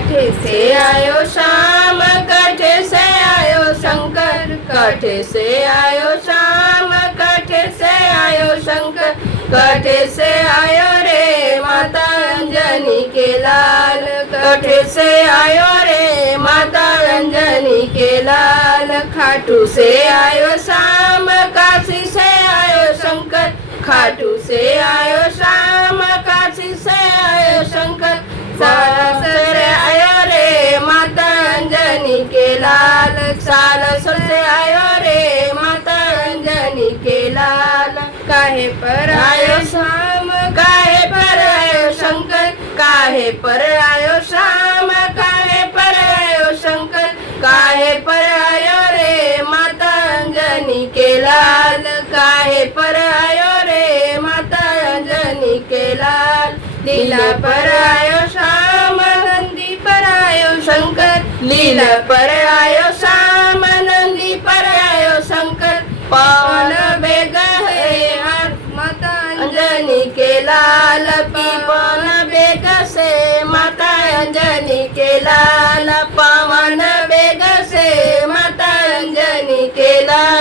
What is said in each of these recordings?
कठे से आयो श्याम, कठे से आयो शंकर, कठे से आयो श्याम, कठे से आयो शंकर, कठे से आयो रे माता अंजनी के लाल, कठे से आयो रे माता अंजनी के लाल। खाटू से आयो श्याम, काशी से आयो शंकर, खाटू से आयो श्याम, काशी से आयो शंकर, सालसर आयो रे माता अंजनी के लाल, सालसर से आयो रे माता अंजनी के लाल। काहे पर आयो श्याम, काहे पर आयो शंकर, काहे पर आयो श्याम, काहे पर आयो शंकर, काहे पर आयो रे माता अंजनी के लाल, काहे पर आयो रे माता अंजनी के लाल। लीला पर आयो श्याम, नंदी पर आयो शंकर, लीला पर आयो श्याम, नंदी पर आयो शंकर, पवन बेग है माता अंजनी के लाल, पवन बेग से माता अंजनी के लाल, पवन बेग से माता अंजनी के लाल।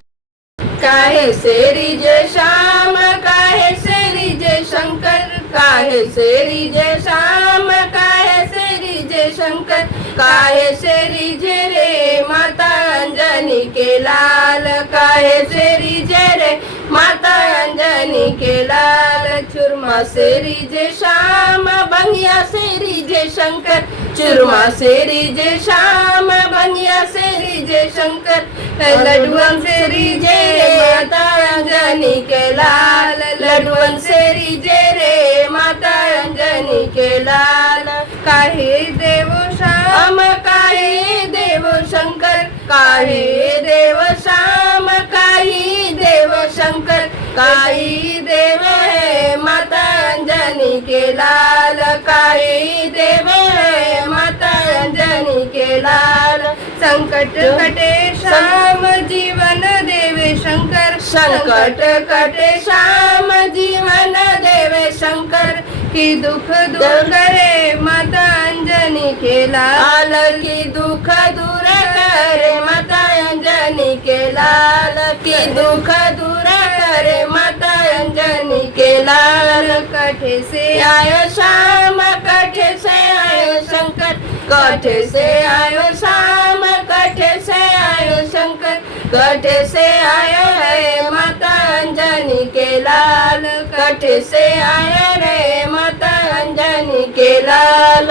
काहे से रिजे श्याम, काहे से रिजे शंकर, काहे से रिजे श्याम, काहे से रिजे शंकर, काहे से रिजे रे माता अंजनी के लाल, काहे से रिजे रे माता अंजनी के लाल। चूरमा से रिजे श्याम, बंगिया से रिजे शंकर, चूरमा से रिजे श्याम, बंगिया से रिजे शंकर, लड्डुअन से रिजे माता अंजनी के लाल, लड्डुअन से रिजे रे माता अंजनी के लाल। काहे देव श्याम, काहे देव शंकर, काहे देव श्याम, काहे देव शंकर, काहे देव है माता अंजनी के लाल, काहे देव है माता अंजनी के लाल। संकट कटे श्याम, जीवन देवे शंकर, संकट कटे श्याम, जीवन देवे शंकर, की दुख दूर करे माता अंजनी के लाल, की दुख दूर करे माता अंजनी के लाल, की दुख दूर करे माता अंजनी के लाल। कठे से आयो श्याम, कठे से आयो शंकर, कठे से आयो श्याम, कठे से आयो शंकर, कठे से आयो है माता अंजनी के लाल, कठे से आयो रे माता अंजनी के लाल।